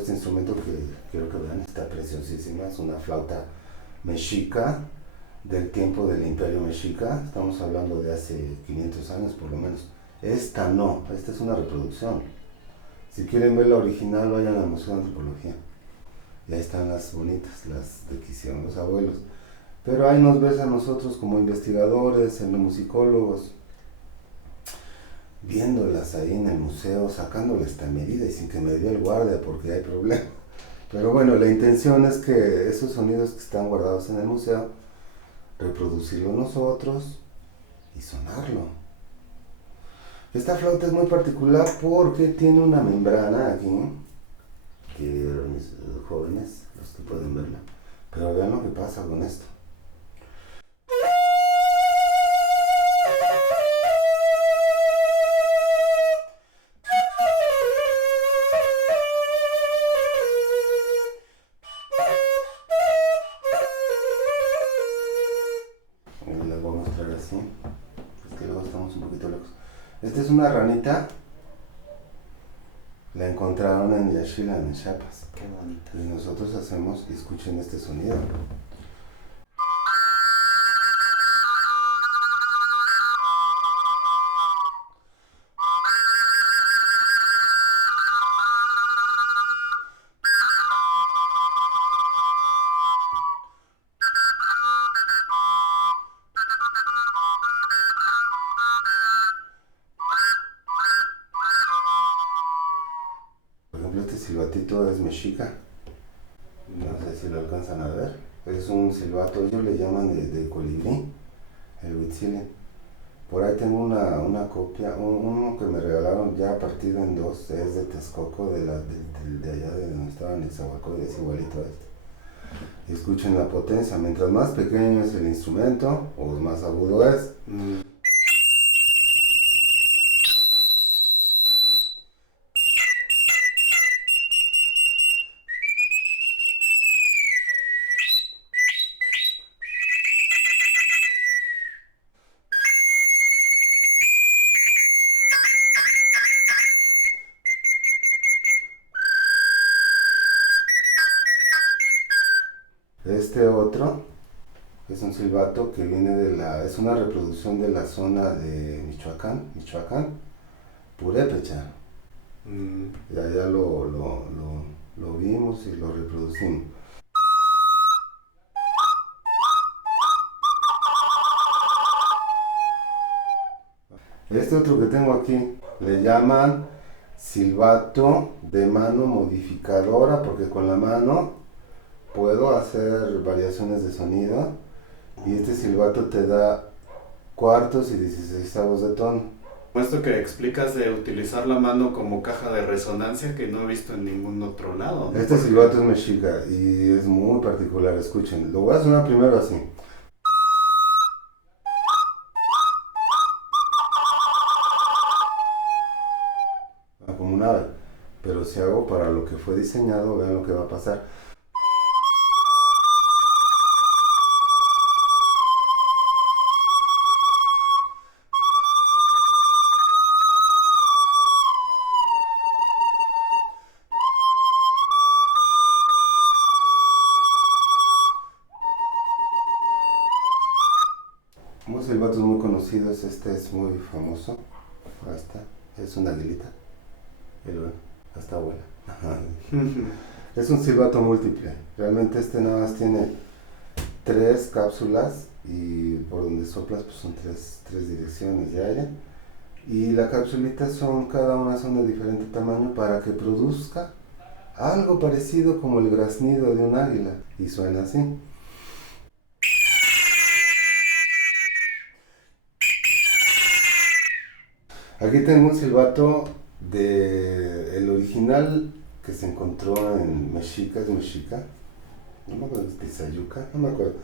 Este instrumento que quiero que vean está preciosísima, es una flauta mexica del tiempo del Imperio Mexica, estamos hablando de hace 500 años por lo menos. Esta no, esta es una reproducción. Si quieren ver la original, vayan al Museo de Antropología. Y ahí están las bonitas, las de que hicieron los abuelos. Pero ahí nos ves a nosotros como investigadores, etnomusicólogos, viéndolas ahí en el museo, sacándoles esta medida y sin que me dio el guardia porque hay problema. Pero bueno, la intención es que esos sonidos que están guardados en el museo, reproducirlo nosotros y sonarlo. Esta flauta es muy particular porque tiene una membrana aquí, que mis jóvenes, los que pueden verla. Pero vean lo que pasa con esto. Les voy a mostrar así. Es que luego estamos un poquito lejos. Esta es una ranita. La encontraron en Yaxchilán, en Chiapas. Qué bonita. Y nosotros hacemos, y escuchen este sonido. Por ejemplo, este silbatito es mexica. No sé si lo alcanzan a ver. Es un silbato, ellos le llaman de colibrí, el huitzili. Por ahí tengo una copia, uno que me regalaron ya partido en dos, es de Texcoco, de allá de donde estaba en Ixtahualcóyotl, es igualito a este. Y escuchen la potencia, mientras más pequeño es el instrumento, o más agudo es. Este otro es un silbato que viene es una reproducción de la zona de Michoacán, Purépecha. Y allá lo vimos y lo reproducimos. Este otro que tengo aquí le llaman silbato de mano modificadora porque con la mano puedo hacer variaciones de sonido y este silbato te da cuartos y 16avos de tono. Esto que explicas de utilizar la mano como caja de resonancia que no he visto en ningún otro lado, ¿no? Este silbato es mexica y es muy particular, escuchen. Lo voy a sonar primero así. Como un ave. Pero si hago para lo que fue diseñado, vean lo que va a pasar. Unos silbatos muy conocidos, este es muy famoso. Ahí está, es una aguilita. Y luego, hasta vuela. Es un silbato múltiple. Realmente este nada más tiene 3 cápsulas y por donde soplas pues son tres direcciones de aire. Y la capsulita cada una son de diferente tamaño para que produzca algo parecido como el graznido de un águila. Y suena así. Aquí tengo un silbato el original que se encontró en Mexica, es Mexica. No me acuerdo, es Tizayuca, no me acuerdo.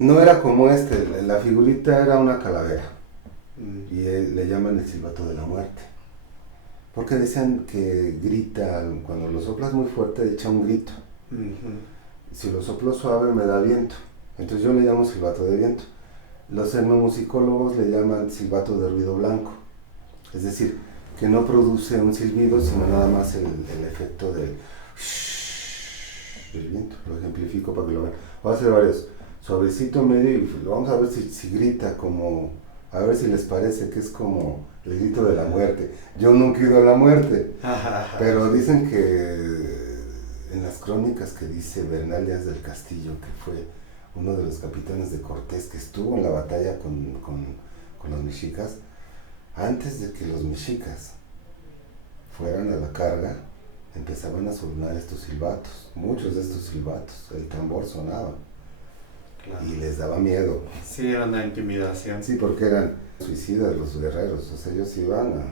No era como este, la figurita era una calavera. Y le llaman el silbato de la muerte. Porque decían que grita, cuando lo soplas muy fuerte echa un grito. Si lo soplo suave me da viento. Entonces yo le llamo silbato de viento. Los etnomusicólogos le llaman silbato de ruido blanco. Es decir, que no produce un silbido, sino nada más el efecto del viento. Lo ejemplifico para que lo vean. Voy a hacer varios. Suavecito, medio, y lo vamos a ver si grita como, a ver si les parece que es como el grito de la muerte. Yo nunca he ido a la muerte, pero dicen que en las crónicas que dice Bernal Díaz del Castillo, que fue uno de los capitanes de Cortés, que estuvo en la batalla con los mexicas, antes de que los mexicas fueran a la carga, empezaban a sonar estos silbatos, muchos de estos silbatos, el tambor sonaba. Claro. Y les daba miedo. Sí, era una intimidación. Sí, porque eran suicidas los guerreros, o sea, ellos iban a...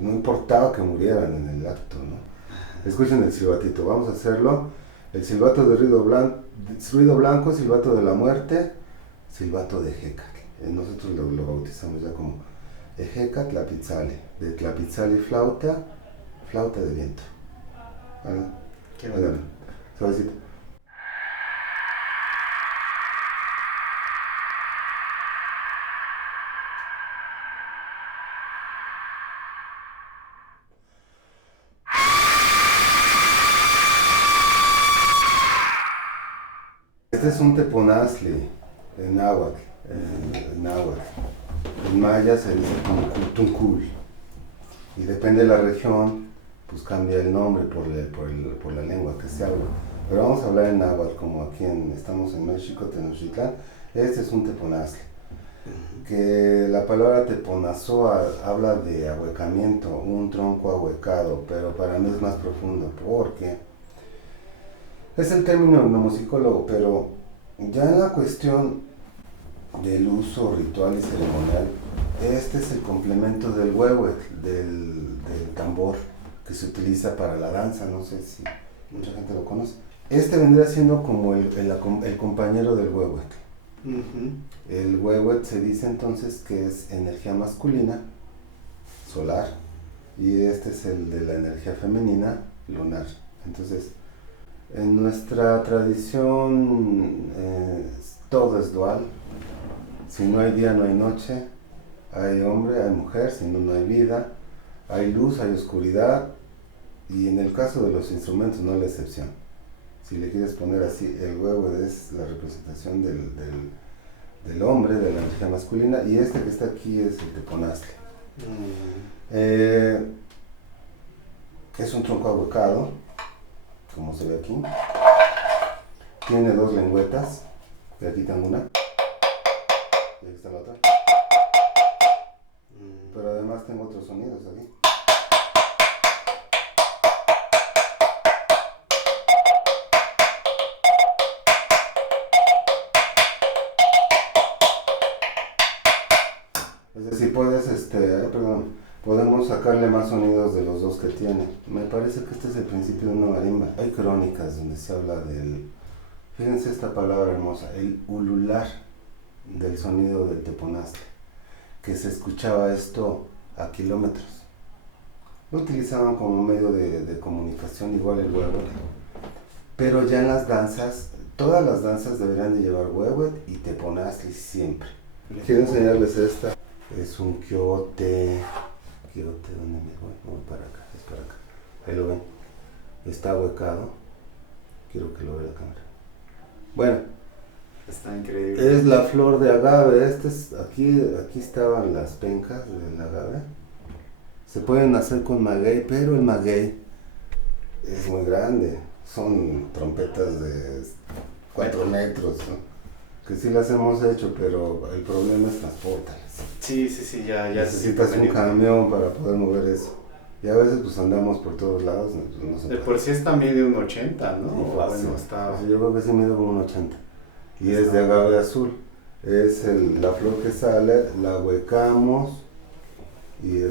No importaba que murieran en el acto, ¿no? Escuchen el silbatito, vamos a hacerlo. El silbato de ruido blanco, silbato de la muerte, silbato de Ejecatl. Nosotros lo bautizamos ya como Ejecatl Tlapitzali, de Tlapitzali flauta de viento. ¿Vale? Qué bueno. Suavecito. Este es un teponazli en náhuatl, en maya se dice como Cultuncul, y depende de la región, pues cambia el nombre por la lengua que se habla. Pero vamos a hablar en náhuatl, como aquí estamos en México, Tenochtitlán. Este es un teponazli, que la palabra teponazoa habla de ahuecamiento, un tronco ahuecado, pero para mí es más profundo, porque es el término musicólogo, pero ya en la cuestión del uso ritual y ceremonial, este es el complemento del huehuetl, del tambor que se utiliza para la danza, no sé si mucha gente lo conoce. Este vendría siendo como el compañero del huehuetl. El huehuetl se dice entonces que es energía masculina, solar, y este es el de la energía femenina, lunar. Entonces, en nuestra tradición todo es dual. Si no hay día, no hay noche. Hay hombre, hay mujer, si no, no hay vida. Hay luz, hay oscuridad. Y en el caso de los instrumentos no es la excepción. Si le quieres poner así, el huevo es la representación del hombre, de la energía masculina. Y este que está aquí es el teponazli. Es un tronco ahuecado, como se ve aquí. Tiene dos lengüetas, y aquí tengo una, y aquí está la otra. Pero además tengo otros sonidos aquí. Es decir, podemos sacarle más sonidos de los dos que tiene. Me parece que este es el principio de una marimba. Hay crónicas donde se habla del, fíjense esta palabra hermosa, el ulular del sonido del teponazli, que se escuchaba esto a kilómetros. Lo utilizaban como medio de comunicación, igual el huehuetl. Pero ya en las danzas, todas las danzas deberían de llevar huehuetl y teponazli siempre. Quiero enseñarles esta. Es un quiote. ¿Quiote dónde me voy? Voy para acá, es para acá. Ahí lo ven. Está ahuecado. Quiero que lo vea la cámara. Bueno. Está increíble. Es la flor de agave. Aquí estaban las pencas del agave. Se pueden hacer con maguey, pero el maguey es muy grande. Son trompetas de 4 metros, ¿no? Que sí las hemos hecho, pero el problema es transportarlas. Sí, ya. Necesitas un camión para poder mover eso. Y a veces pues andamos por todos lados. No de por sí está mide un 80, ¿no? Sí, bueno, está... Yo creo que sí mide como un 80. Y es de agave azul. Es la flor que sale, la huecamos. Y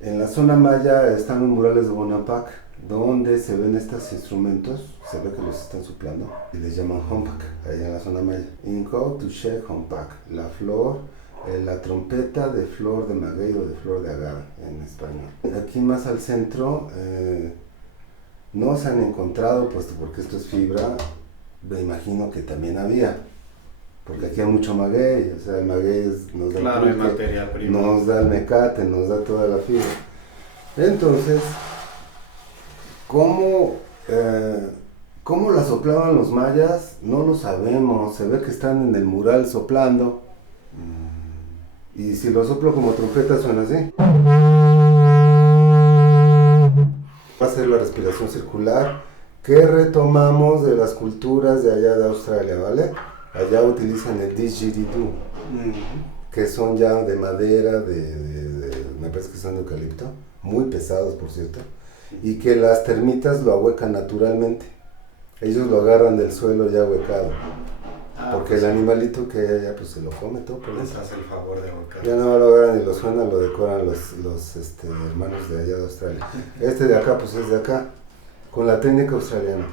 en la zona maya están los murales de Bonampak, donde se ven estos instrumentos, se ve que los están soplando, y les llaman hompak, ahí en la zona maya. Inco, tuche, hompak, la flor, la trompeta de flor de maguey o de flor de agave en español. Aquí más al centro no se han encontrado, puesto porque esto es fibra, me imagino que también había, porque aquí hay mucho maguey, o sea, el maguey nos da Claro, el hay pulque, materia prima. nos da el mecate, nos da toda la fibra. Entonces, ¿cómo, cómo la soplaban los mayas? No lo sabemos, se ve que están en el mural soplando, y si lo soplo como trompeta suena así. Va a ser la respiración circular que retomamos de las culturas de allá de Australia, ¿vale? Allá utilizan el didgeridoo, que son ya de madera, me parece que son de eucalipto, muy pesados por cierto, y que las termitas lo ahuecan naturalmente. Ellos lo agarran del suelo ya ahuecado, porque pues el animalito que hay allá pues se lo come todo por les eso. hace el favor de abocar. Ya no lo agarran y lo suenan, lo decoran los hermanos de allá de Australia. Este de acá pues es de acá, con la técnica australiana.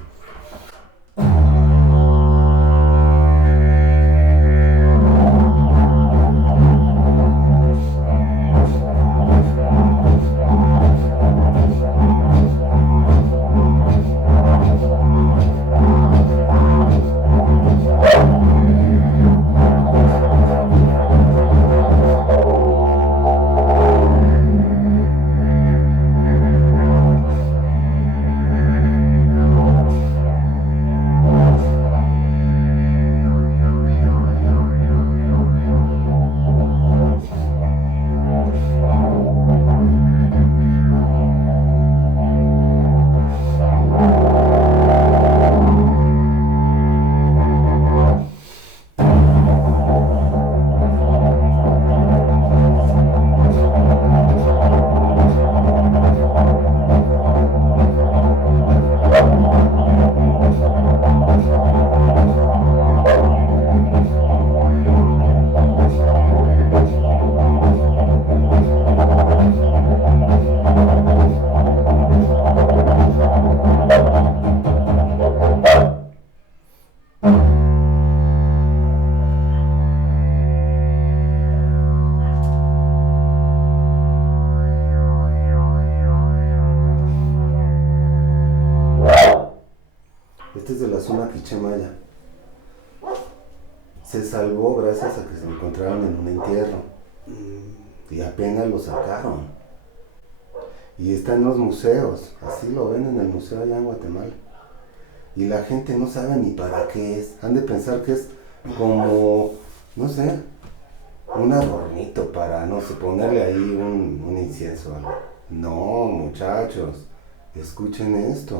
Este es de la zona quichemaya. Se salvó gracias a que se encontraron en un entierro. Y apenas lo sacaron. Y está en los museos. Así lo ven en el museo allá en Guatemala. Y la gente no sabe ni para qué es. Han de pensar que es como, no sé, un adornito para, no sé, ponerle ahí un incienso o algo. No, muchachos, escuchen esto.